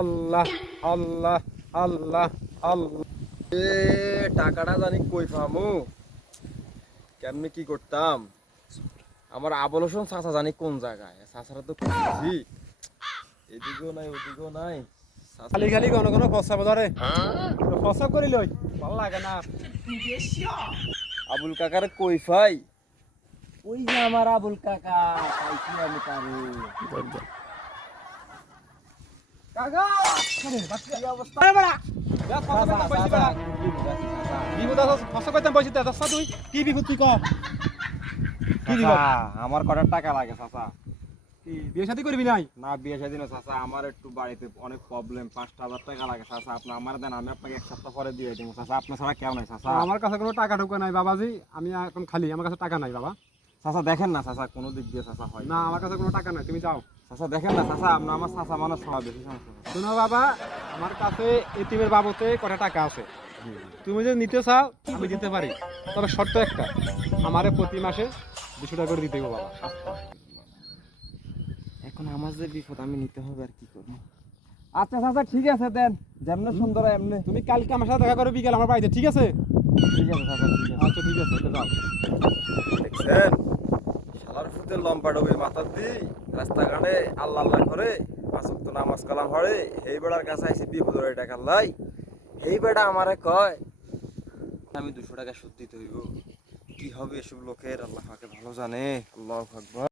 আল্লাহ আল্লাহ আল্লাহ আল্লাহ। এ টাকাটা জানি কই পামু, কেমনে কি করতাম। আমার আবুল হোসেন চাচা জানি কোন জায়গায়, চাচারা তো খুঁজছি, এদিকেও নাই ওদিকেও নাই। খালি খালি কোন কোন ফসা বাজারে ফসা করি লই ভালো লাগে না। আবুল কাকার কই পাই? ওই যে আমার আবুল কাকা, পাইছি আমি তারে। কাকা কি অবস্থা? আরে বড়া যা ফসা কইতাম বইছি বড়া কি বিপদ আছে ফসা কইতাম বইছি তে দস্তা তুই কি বিপদ তুই ক কি বিপদ? আমার কটার টাকা লাগে চাচা? কি বিয়ে শাদী করবি নাই? না বিয়ে শাদী না চাচা, আমার একটু বাড়িতে অনেক প্রবলেম, 5,000 টাকা লাগে চাচা। আপনি আমার দেন, আমি আপনাকে 1 সপ্তাহ পরে দিয়ে দেবো চাচা। আপনার ছাড়া কেউ নাই চাচা। আমার কাছে কোনো টাকা ঢুকে নাই বাবাজি, আমি এখন খালি, আমার কাছে টাকা নাই বাবা। চাচা দেখেন না চাচা, কোনো দিক দিয়ে চাচা হয় না আমার কাছে কোনো টাকা নাই, তুমি যাও। চাচা দেখেন না চাচা, আপনি আমার চাচা মানুষ সব বেশি সমস্যা। শোনো বাবা, আমার কাছে এতিমের বাবতে কটা টাকা আছে, তুমি যদি নিতে চাও আমি দিতে পারি, তবে শর্ত একটা, আমারে প্রতি মাসে 200 টাকা করে দিতে হবে বাবা। এখন আমার যে বিপদ, আমি নিতে হবে আর কি করবো। আচ্ছা চাচা ঠিক আছে, দেন যেমনে সুন্দর এমনি। তুমি কালকে আমার সাথে দেখা করো বিকেল আমার বাড়িতে, ঠিক আছে? ঠিক আছে চাচা, ঠিক আছে। আচ্ছা ঠিক আছে, যাও। দেখছেন শালার ফুতের লম্বা ডবির মাথার দি রাস্তাঘাটে আল্লাহ আল্লাহ করে 5 ওয়াক্ত নামাজ কালাম পড়ে, এই বেড়ার কাছে আইছি বিপদের টাকা লাই। এই বেড়া আমারে কয় আমি 200 টাকা সুদ দিতে হইব। কি হবে এসব লোকের, আল্লাহ পাকে ভালো জানে। আল্লাহু আকবার।